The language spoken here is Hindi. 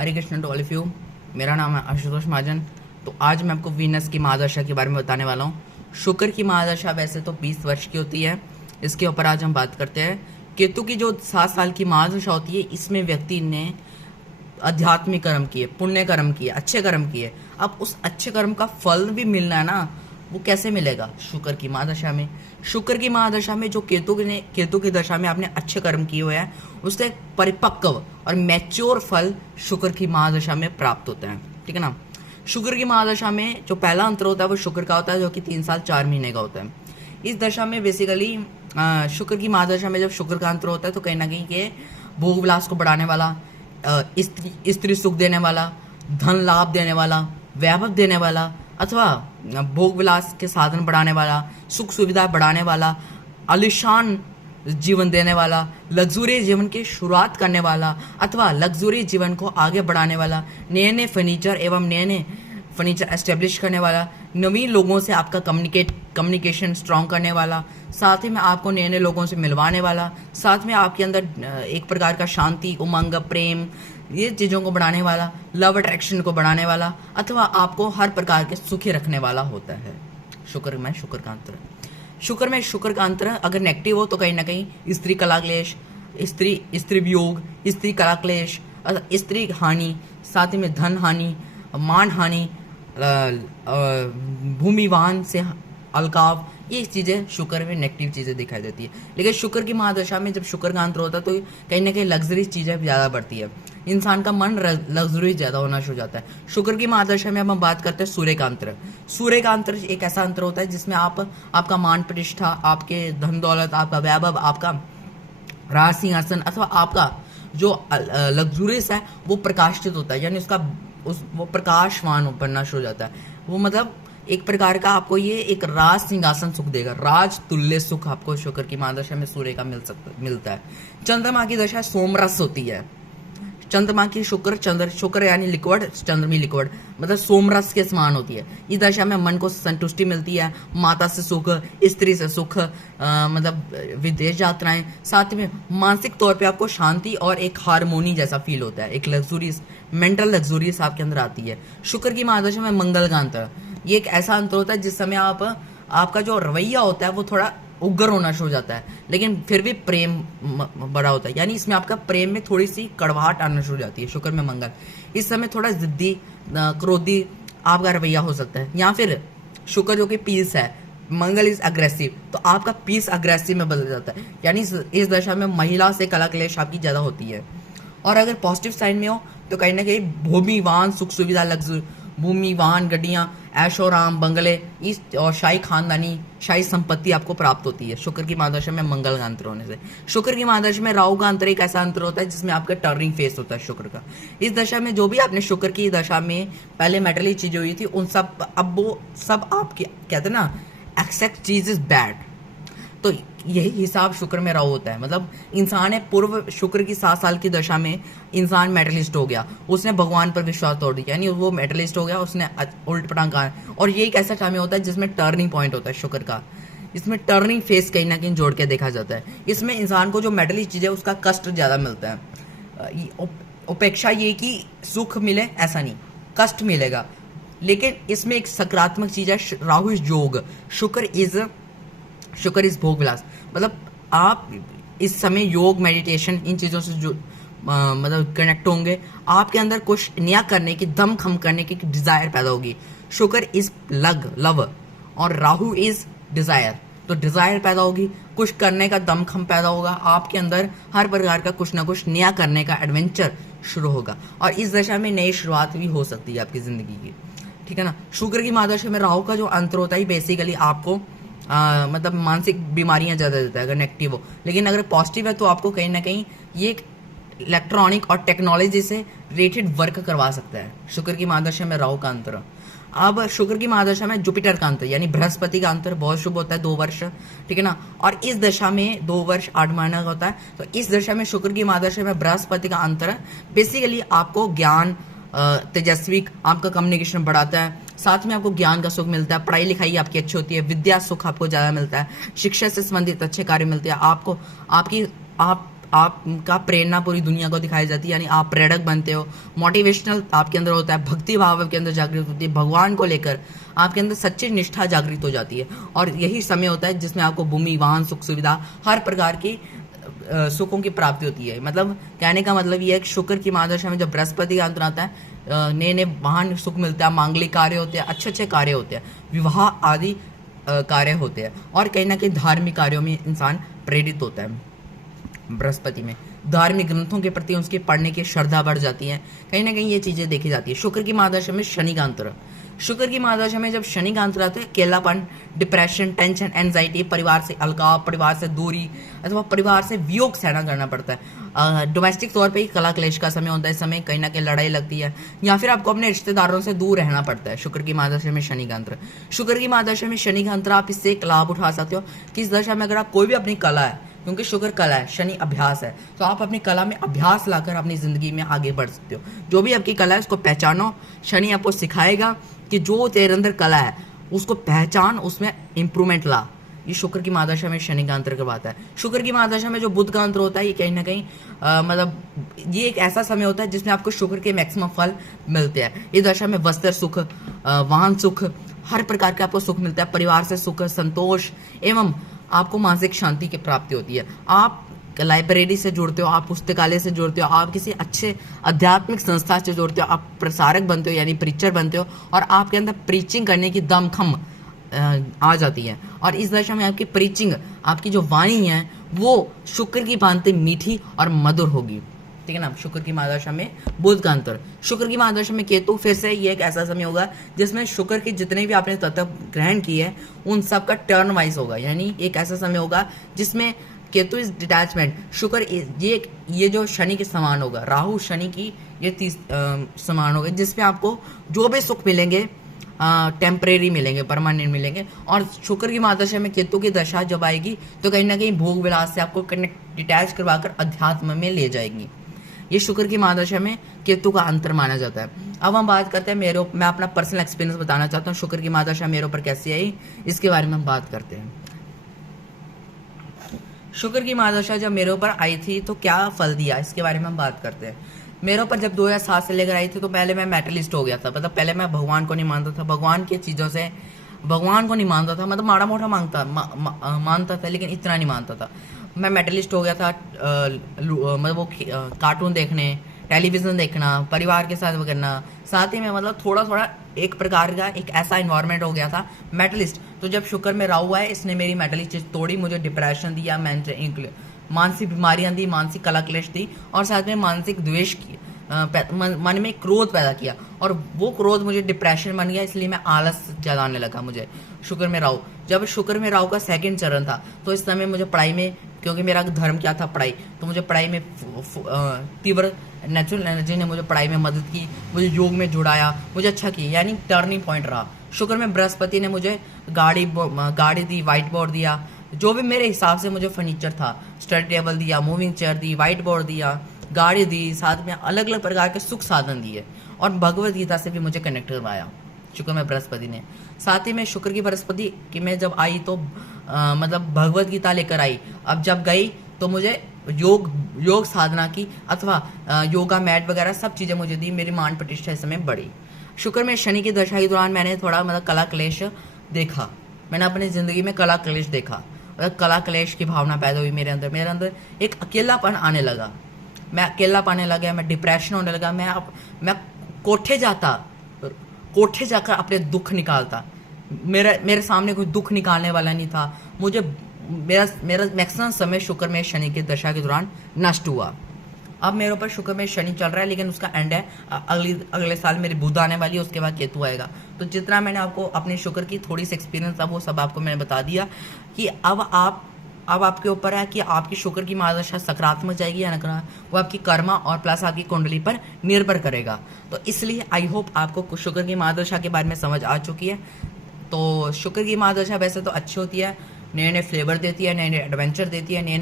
Hare Krishna to all of you. मेरा नाम है आशुतोष महाजन। तो आज मैं आपको वीनस की महादशा के बारे में बताने वाला हूँ। शुक्र की महादशा वैसे तो 20 वर्ष की होती है, इसके ऊपर आज हम बात करते हैं। केतु की जो 7 साल की महादशा होती है, इसमें व्यक्ति ने आध्यात्मिक कर्म किए, पुण्य कर्म किए, अच्छे कर्म किए। अब उस अच्छे कर्म का फल भी मिलना है ना, वो कैसे मिलेगा? शुक्र की महादशा में। शुक्र की महादशा में जो केतु की दशा में आपने अच्छे कर्म किए हुए हैं, उससे एक परिपक्व और मैच्योर फल शुक्र की महादशा में प्राप्त होता है। ठीक है ना। शुक्र की महादशा में जो पहला अंतर होता है वो शुक्र का होता है, जो कि 3 साल 4 महीने का होता है। इस दशा में बेसिकली शुक्र की महादशा में जब शुक्र का अंतर होता है तो कहीं ना कहीं ये भोग विलास को बढ़ाने वाला, स्त्री सुख देने वाला, धन लाभ देने वाला, वैभव देने वाला, अथवा भोग विलास के साधन बढ़ाने वाला, सुख सुविधा बढ़ाने वाला, आलिशान जीवन देने वाला, लग्जरी जीवन की शुरुआत करने वाला, अथवा लग्जरी जीवन को आगे बढ़ाने वाला, नए नए फर्नीचर एवं नए फर्नीचर एस्टेब्लिश करने वाला, नवीन लोगों से आपका कम्युनिकेशन स्ट्रॉन्ग करने वाला, साथ ही में आपको नए नए लोगों से मिलवाने वाला, साथ में आपके अंदर एक प्रकार का शांति, उमंग, प्रेम, ये चीज़ों को बढ़ाने वाला, लव अट्रैक्शन को बढ़ाने वाला, अथवा आपको हर प्रकार के सुखी रखने वाला होता है। शुक्र में शुक्र का अंतर। शुक्र में शुक्र का अंतर अगर नेगेटिव हो तो कहीं ना कहीं स्त्री कला क्लेश, स्त्री वियोग, स्त्री कला क्लेश, स्त्री हानि, साथ ही में धन हानि, मान हानि, भूमि वाहन से अलगाव, ये चीज़ें शुक्र में नेगेटिव चीज़ें दिखाई देती है। लेकिन शुक्र की महादशा में जब शुक्र का अंतर होता है तो कहीं ना कहीं लग्जरी चीज़ें ज़्यादा बढ़ती है, इंसान का मन लग्जरी ज़्यादा होना शुरू हो जाता है। शुक्र की महादशा में अब हम बात करते हैं सूर्य का अंतर। सूर्य का अंतर एक ऐसा अंतर होता है जिसमें आपका मान प्रतिष्ठा, आपके धन दौलत, आपका वैभव, आपका राज सिंहासन, अथवा आपका जो लग्जूरियस है वो प्रकाशित होता है, यानी वो प्रकाशवान बनना शुरू हो जाता है। वो मतलब एक प्रकार का आपको ये एक राज सिंहासन सुख देगा, राज तुल्य सुख आपको शुक्र की महादशा में सूर्य का मिलता है। चंद्रमा की दशा सोमरस होती है। चंद्रमा की शुक्र यानी लिक्विड, चंद्रमी लिक्विड, मतलब सोमरस के समान होती है। इस दशा में मन को संतुष्टि मिलती है, माता से सुख, स्त्री से सुख, मतलब विदेश यात्राएं, साथ में मानसिक तौर पे आपको शांति और एक हारमोनी जैसा फील होता है, एक लग्जूरियस, मेंटल लग्जूरियस आपके अंदर आती है। शुक्र की महादशा में मंगल का अंतर, ये एक ऐसा अंतर होता है जिस समय आपका जो रवैया होता है वो थोड़ा उग्र होना शुरू हो जाता है, लेकिन फिर भी प्रेम बड़ा होता है, यानी इसमें आपका प्रेम में थोड़ी सी कड़वाहट आना शुरू हो जाती है। शुक्र में मंगल, इस समय थोड़ा जिद्दी, क्रोधी आपका रवैया हो सकता है। या फिर शुक्र जो कि पीस है, मंगल इज अग्रेसिव, तो आपका पीस अग्रेसिव में बदल जाता है, यानी इस दशा में महिला से कला क्लेश आपकी ज़्यादा होती है। और अगर पॉजिटिव साइन में हो तो कहीं ना कहीं भूमिवान सुख सुविधा, लग्जरी, भूमिवान गड्डियाँ, ऐशो आराम, बंगले, इस और शाही खानदानी, शाही संपत्ति आपको प्राप्त होती है शुक्र की महादशा में मंगल का अंतर होने से। शुक्र की महादशा में राहु का अंतर एक ऐसा अंतर होता है जिसमें आपका टर्निंग फेस होता है शुक्र का। इस दशा में जो भी आपने शुक्र की दशा में पहले मेटली चीजें हुई थी, उन सब अब वो सब आपके कहते हैं ना, एक्सेप्ट चीज इज बैड, तो यही हिसाब शुक्र में राहु होता है। मतलब इंसान है पूर्व शुक्र की 7 साल की दशा में इंसान मेटलिस्ट हो गया, उसने भगवान पर विश्वास तोड़ दिया, यानी वो मेटलिस्ट हो गया, उसने उल्ट पटांग कहा। और ये एक ऐसा समय होता है जिसमें टर्निंग पॉइंट होता है शुक्र का, इसमें टर्निंग फेस कहीं ना कहीं जोड़ के देखा जाता है। इसमें इंसान को जो मेटलिस्ट चीज़ है उसका कष्ट ज़्यादा मिलता है। उपेक्षा ये कि सुख मिले ऐसा नहीं, कष्ट मिलेगा। लेकिन इसमें एक सकारात्मक चीज़ है, राहु इज योग, शुक्र इज भोग विलास। मतलब आप इस समय योग, मेडिटेशन, इन चीज़ों से जो मतलब कनेक्ट होंगे, आपके अंदर कुछ नया करने की, दम खम करने की डिज़ायर पैदा होगी। शुक्र इज लव और राहु इज डिज़ायर, तो डिज़ायर पैदा होगी, कुछ करने का दम खम पैदा होगा आपके अंदर, हर प्रकार का कुछ ना कुछ नया करने का एडवेंचर शुरू होगा। और इस दशा में नई शुरुआत भी हो सकती है आपकी ज़िंदगी की। ठीक है ना। शुक्र की महादशा में राहु का जो अंतर होता है बेसिकली आपको मतलब मानसिक बीमारियां ज़्यादा देता है अगर नेगेटिव हो, लेकिन अगर पॉजिटिव है तो आपको कहीं ना कहीं ये इलेक्ट्रॉनिक और टेक्नोलॉजी से रिलेटेड वर्क करवा सकता है। शुक्र की महादशा में राहु का अंतर। अब शुक्र की महादशा में जुपिटर का अंतर यानी बृहस्पति का अंतर बहुत शुभ होता है, 2 वर्ष। ठीक है ना। और इस दशा में 2 वर्ष 8 महीना का होता है, तो इस दशा में शुक्र की महादशा में बृहस्पति का अंतर बेसिकली आपको ज्ञान, तेजस्वी, आपका कम्युनिकेशन बढ़ाता है, साथ में आपको ज्ञान का सुख मिलता है, पढ़ाई लिखाई आपकी अच्छी होती है, विद्या सुख आपको ज़्यादा मिलता है, शिक्षा से संबंधित अच्छे कार्य मिलते हैं आपको, आपका प्रेरणा पूरी दुनिया को दिखाई जाती है, यानी आप प्रेरक बनते हो। मोटिवेशनल आपके अंदर होता है, भक्ति भाव आपके अंदर जागृत होती है, भगवान को लेकर आपके अंदर सच्ची निष्ठा जागृत हो जाती है। और यही समय होता है जिसमें आपको भूमि, वाहन, सुख सुविधा, हर प्रकार की सुखों की प्राप्ति होती है। मतलब कहने का मतलब ये है कि शुक्र की महादशा में जब बृहस्पति का अंतर आता है, नए नए वाहन सुख मिलता है, मांगलिक कार्य होते हैं, अच्छे अच्छे कार्य होते हैं, विवाह आदि कार्य होते हैं, और कहीं ना कहीं धार्मिक कार्यों में इंसान प्रेरित होता है। बृहस्पति में धार्मिक ग्रंथों के प्रति उसके पढ़ने की श्रद्धा बढ़ जाती है, कहीं ना कहीं ये चीजें देखी जाती है। शुक्र की महादशा में शनि का अंतर, शुक्र की महादशा में जब शनि का अंतर आता है, अकेलापन, डिप्रेशन, टेंशन, एंजाइटी, परिवार से अलगाव, परिवार से दूरी अथवा परिवार से वियोग सहना करना पड़ता है। डोमेस्टिक तौर पे ही कला क्लेश का समय होता है, इस समय कहीं ना कहीं लड़ाई लगती है, या फिर आपको अपने रिश्तेदारों से दूर रहना पड़ता है। शुक्र की महादशा में शनि का अंतर, शुक्र की महादशा में शनि का अंतर, आप इससे एक लाभ उठा सकते हो कि इस दशा में अगर आप कोई भी अपनी कला है, क्योंकि शुक्र कला है, शनि अभ्यास है, तो आप अपनी कला में अभ्यास लाकर अपनी जिंदगी में आगे बढ़ सकते हो। जो भी आपकी कला है उसको पहचानो, शनि आपको सिखाएगा कि जो तेरे अंदर कला है उसको पहचान, उसमें इंप्रूवमेंट ला। ये शुक्र की महादशा में शनि का अंतर करवाता है। शुक्र की महादशा में जो बुध का अंतर होता है, ये कहीं ना कहीं मतलब ये एक ऐसा समय होता है जिसमें आपको शुक्र के मैक्सिमम फल मिलते हैं। इस दशा में वस्त्र सुख, वाहन सुख, हर प्रकार के आपको सुख मिलता है, परिवार से सुख, संतोष एवं आपको मानसिक शांति की प्राप्ति होती है। आप लाइब्रेरी से जुड़ते हो, आप पुस्तकालय से जुड़ते हो, आप किसी अच्छे आध्यात्मिक संस्था से जुड़ते हो, आप प्रसारक बनते हो यानी प्रीचर बनते हो, और आपके अंदर प्रीचिंग करने की दमखम आ जाती है। और इस दशा में आपकी प्रीचिंग, आपकी जो वाणी है वो शुक्र की भांति मीठी और मधुर होगी, ठीक है ना। शुक्र की महादशा में बुध का अंतर, शुक्र की महादशा में केतु, फिर से ये एक ऐसा समय होगा जिसमें शुक्र की जितने भी आपने तत्व ग्रहण किए हैं उन सब का टर्न वाइज होगा, यानी एक ऐसा समय होगा जिसमें केतु इज डिटैचमेंट, शुक्र ये जो शनि के समान होगा, राहु शनि की ये समान होगा, जिसमें आपको जो भी सुख मिलेंगे टेम्परेरी मिलेंगे, परमानेंट मिलेंगे। और शुक्र की महादशा में केतु की दशा जब आएगी तो कहीं ना कहीं भोग विलास से आपको डिटैच करवाकर अध्यात्म में ले जाएगी। ये शुक्र की महादशा में केतु का अंतर माना जाता है। अब हम बात करते हैं मैं अपना पर्सनल एक्सपीरियंस बताना चाहता हूँ, शुक्र की महादशा मेरे ऊपर कैसी आई इसके बारे में हम बात करते हैं। शुक्र की महादशा जब मेरे ऊपर आई थी तो क्या फल दिया इसके बारे में हम बात करते हैं। मेरे ऊपर जब 2007 से लेकर आई थी तो पहले मैं मेटलिस्ट हो गया था, मतलब पहले मैं भगवान को नहीं मानता था, भगवान की चीज़ों से भगवान को नहीं मानता था, मतलब माड़ा मोटा मानता था लेकिन इतना नहीं मानता था। मैं मेटलिस्ट हो गया था, मतलब वो कार्टून देखने, टेलीविज़न देखना, परिवार के साथ वो करना, साथ ही में मतलब थोड़ा थोड़ा एक प्रकार का एक ऐसा इन्वायरमेंट हो गया था मेटलिस्ट। तो जब शुक्र में राहु है, इसने मेरी मेटलिस्ट चीज तोड़ी, मुझे डिप्रेशन दिया, मानसिक बीमारियां दी, मानसिक कला क्लेश दी, और साथ में मानसिक द्वेष की मन में क्रोध पैदा किया, और वो क्रोध मुझे डिप्रेशन बन गया, इसलिए मैं आलस ज्यादा आने लगा मुझे। शुक्र में राहु, जब शुक्र में राहु का सेकंड चरण था तो इस समय मुझे पढ़ाई में, क्योंकि मेरा धर्म क्या था पढ़ाई, तो मुझे पढ़ाई में तीव्र नेचुरल एनर्जी ने मुझे पढ़ाई में मदद की, मुझे योग में जुड़ाया, मुझे अच्छा की, यानी टर्निंग पॉइंट रहा। शुक्र में बृहस्पति ने मुझे गाड़ी दी, व्हाइट बोर्ड दिया, जो भी मेरे हिसाब से मुझे फर्नीचर था, स्टडी टेबल दिया, मूविंग चेयर दी, व्हाइट बोर्ड दिया, गाड़ी दी, साथ में अलग अलग प्रकार के सुख साधन दिए, और भगवत गीता से भी मुझे कनेक्ट करवाया शुक्र में बृहस्पति ने। साथ ही में शुक्र की बृहस्पति की मैं जब आई तो मतलब भगवत गीता लेकर आई। अब जब गई तो मुझे योग साधना की अथवा योगा मैट वगैरह सब चीज़ें मुझे दी, मेरी मान प्रतिष्ठा इस समय बढ़ी। शुक्र में शनि की दशा के दौरान मैंने थोड़ा मतलब कला क्लेश देखा, मैंने अपनी ज़िंदगी में कला क्लेश देखा, मतलब कला क्लेश की भावना पैदा हुई मेरे अंदर एक अकेलापन आने लगा, मैं अकेला पाने लगा, मैं डिप्रेशन होने लगा, मैं कोठे जाकर अपने दुख निकालता, मेरे सामने कोई दुख निकालने वाला नहीं था। मुझे मेरा मैक्सिमम समय शुक्र में शनि की दशा के दौरान नष्ट हुआ। अब मेरे ऊपर शुक्र में शनि चल रहा है, लेकिन उसका एंड है, अगले साल मेरी बुध आने वाली है, उसके बाद केतु आएगा। तो जितना मैंने आपको अपने शुक्र की थोड़ी सी एक्सपीरियंस था वो सब आपको मैंने बता दिया कि अब आपके ऊपर है कि आपकी शुक्र की महादशा सकारात्मक जाएगी या नकारात्मक, वो आपकी कर्मा और प्लस आपकी कुंडली पर निर्भर करेगा। तो इसलिए आई होप आपको शुक्र की महादशा के बारे में समझ आ चुकी है। तो शुक्र की महादशा वैसे तो अच्छी होती है, नए नए फ्लेवर देती है, नए नए एडवेंचर देती है, नए